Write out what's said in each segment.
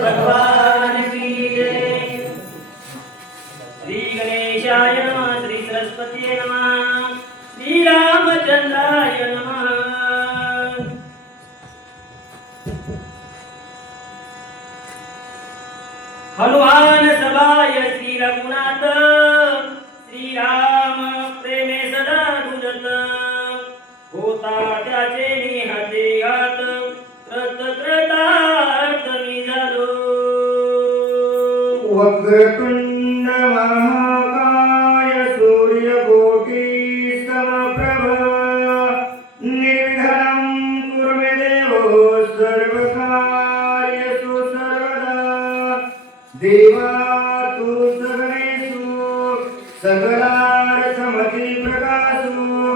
भगवान श्री गणेशाय नमः श्री सरस्वती नमः श्री रामचंद्राय नमः। हनुमान सभाय श्री रघुनाथ श्री राम प्रेमे सदा गुजत। होता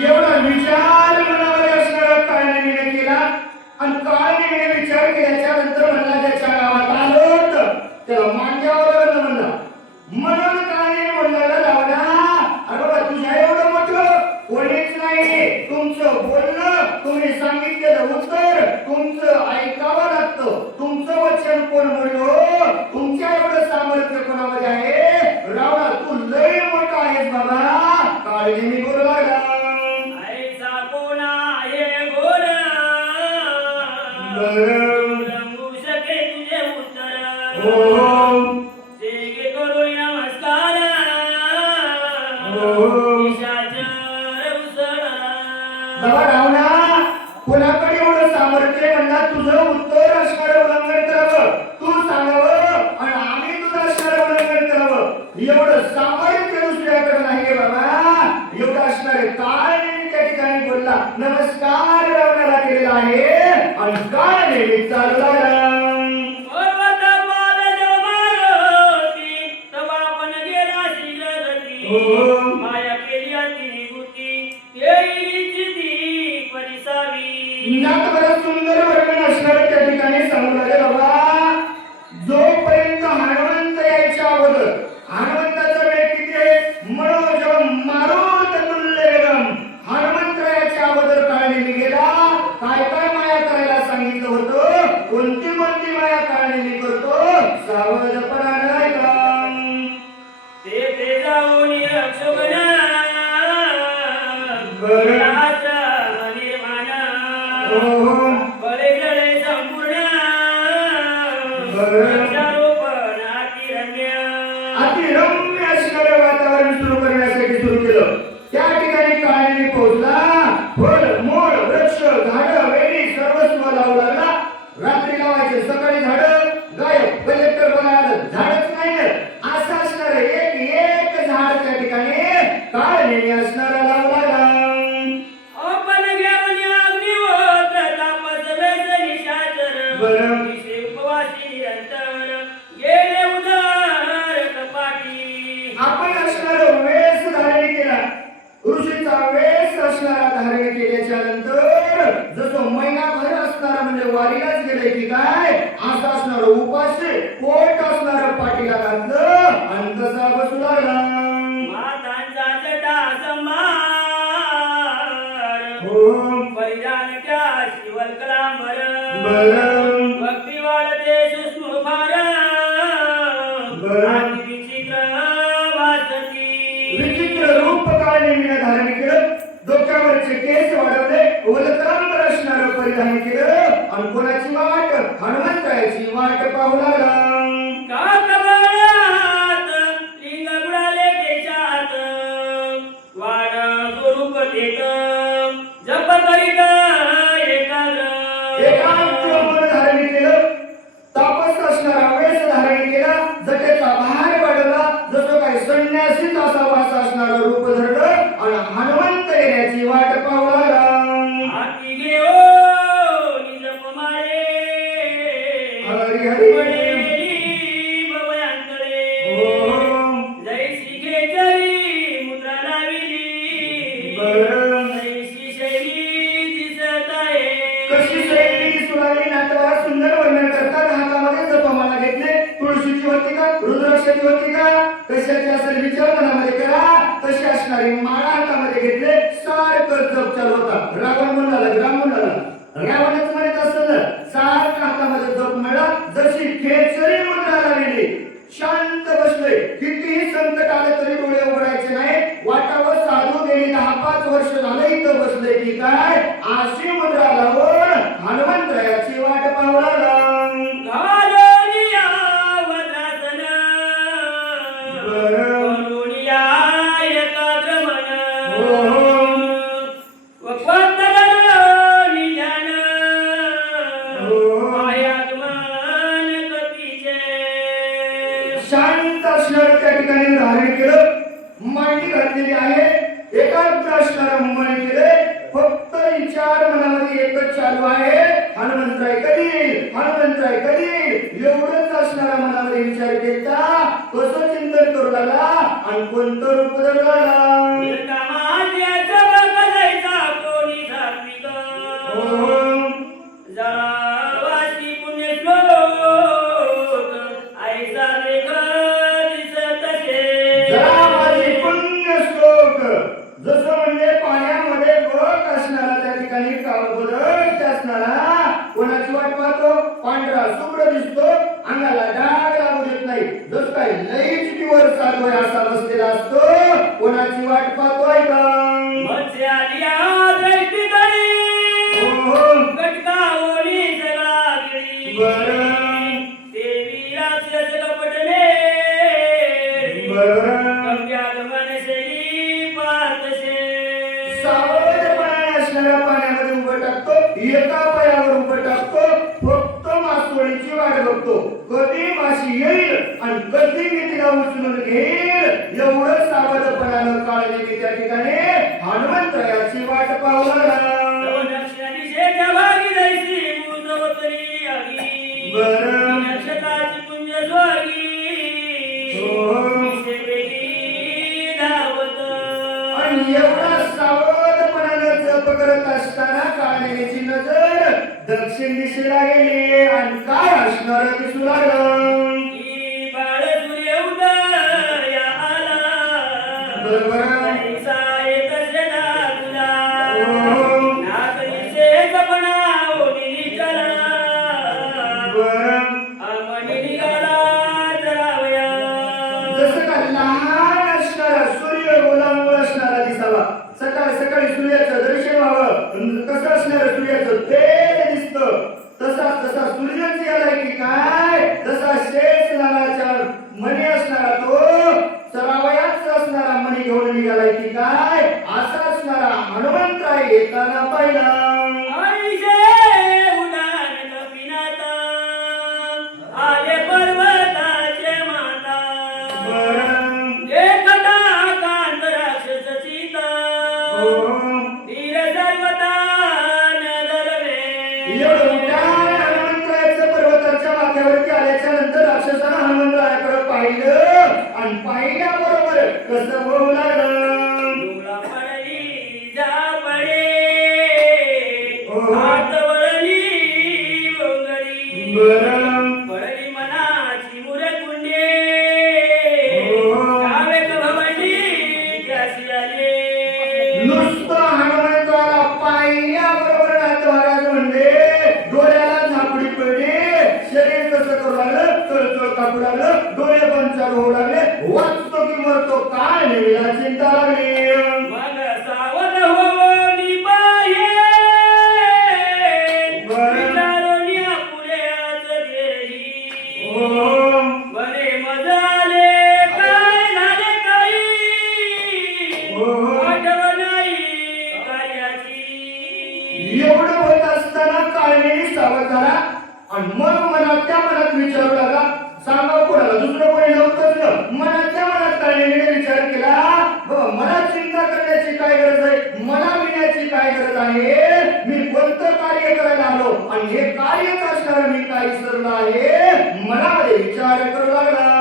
എവിടെ വിചാരമുള്ള एवढं सामायिक दुसऱ्याकडे नाही गे बाबा. एवढं असणारे काय त्या ठिकाणी बोलला? नमस्कार केलेला आहे. ಬಲಿಗಳೇ ಸಂಪೂರ್ಣ ओम परिधान क्या शिवल कलामर भक्ति वाळते सुस्मुभार विचित्र वाचती विचित्र रूप पकडणे विना धारण केलं डोक्यावरचे केस वाढवले वलकरांवर असणार परिधान केलं. आणि वाट? हनुमंतरायाची वाट पाहू लागला. म्हणाला ग्राम हातामध्ये जप जशी शांत कितीही संकट आलं तरी नाही वाटावर साधू गेली दहा पाच वर्ष झालं इथं बसले की काय? आशी उडाला हो. Patuaiba! एवढा सावधपणानं जप करत असताना काळण्याची नजर दक्षिण दिशेला गेली. आणि काय असणार दिसू लागलं एवढ्या हनुमंतरायाचं पर्वताच्या माथ्यावरती आल्याच्यानंतर राक्षसानं हनुमंतरायाकडे पाहिलं. आणि पाहिल्याबरोबर कसं होऊ लागलं एवढं होत असताना काळवेळी सावध झाला आणि मग मनातल्या मनात विचारू लागला सांगा कोणाला? दुसरं कोणी नव्हतंच ना. मनातल्या मनात काळवेळीने विचार केला बाबा मला चिंता करण्याची काय गरज आहे? मला मिळण्याची काय गरज आहे? मी कोणतं कार्य करायला आलो? आणि हे कार्य करणार मी काय विसरलो आहे? मनामध्ये विचार करू लागला.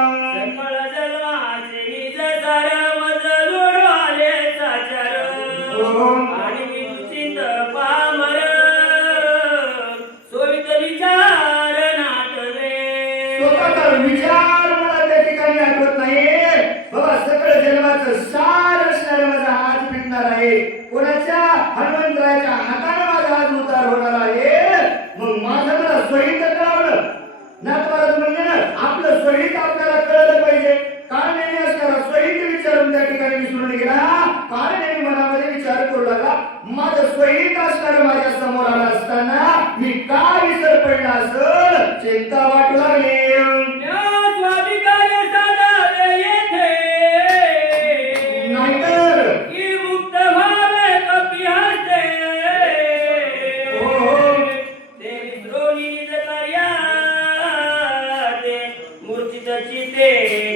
कारण मनामध्ये विचार करू लागला माझं स्वहित असणारं माझ्यासमोर आलं असताना मी का विसर पडला असं चिंता वाटू लागली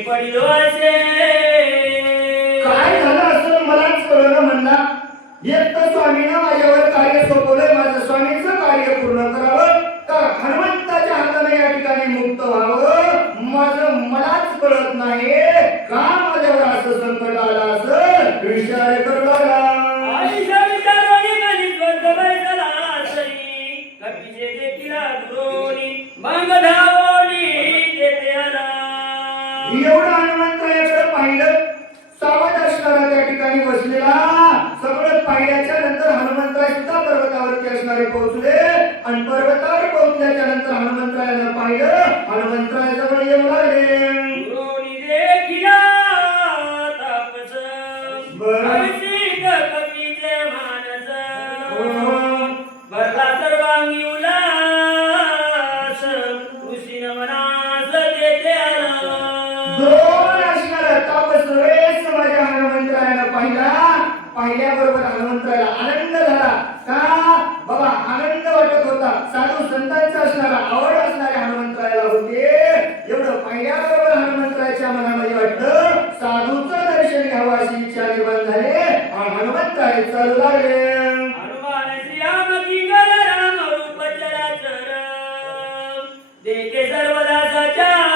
स्वाधिकार्य स्वामीनं माझ्यावर कार्य सोपवलंय माझं स्वामीचं कार्य पूर्ण करावं तर हनुमंताच्या हाताने या ठिकाणी मुक्त व्हावं. माझं मलाच कळत नाही का माझ्यावर असं संकट आलं असं? विचार आणि हनुमंतराय चालू लागले हनुमान श्रीराम किंकर राम रूप चराचर. देखे सर्वदा सचार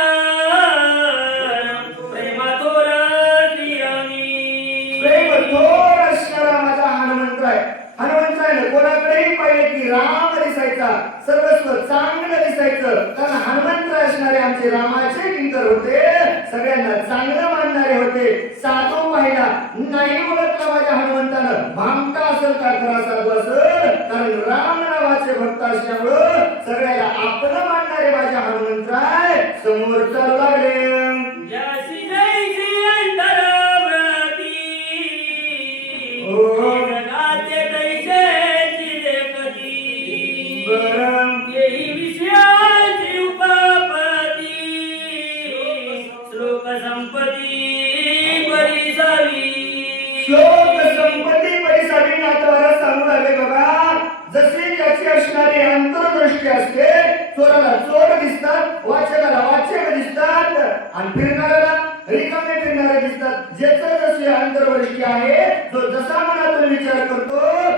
श्रीरामी प्रेम थोर असणारा माझा हनुमंतराय हनुमंतरायनं कोणाकडेही पाहिलं की राम दिसायचा सर्वस्व चांगलं दिसायचं. कारण हनुमंतराय असणारे आमचे रामाचे किंकर होते. सगळ्यांना चांगलं मानणारे होते. साधू पाहिला नाही हनुमंतानं भामटा असेल का खरा साधू असेल कारण राम नावाचे भक्त असल्यामुळं सगळ्याला आपलं मानणारे माझ्या हनुमंतराय समोर चालू लागले. हो. देखती बरं. येही नवीन उपपती नातवाला सांगू लागले बाबा. जसे त्याची असणारी अंतरदृष्टी असते चोराला चोर दिसतात वाचकाला वाचक दिसतात आणि फिरणाऱ्याला रिकामे फिरणारे दिसतात. ज्याचं जशी अंतर्दृष्टी आहे तो जसा मनातून विचार करतो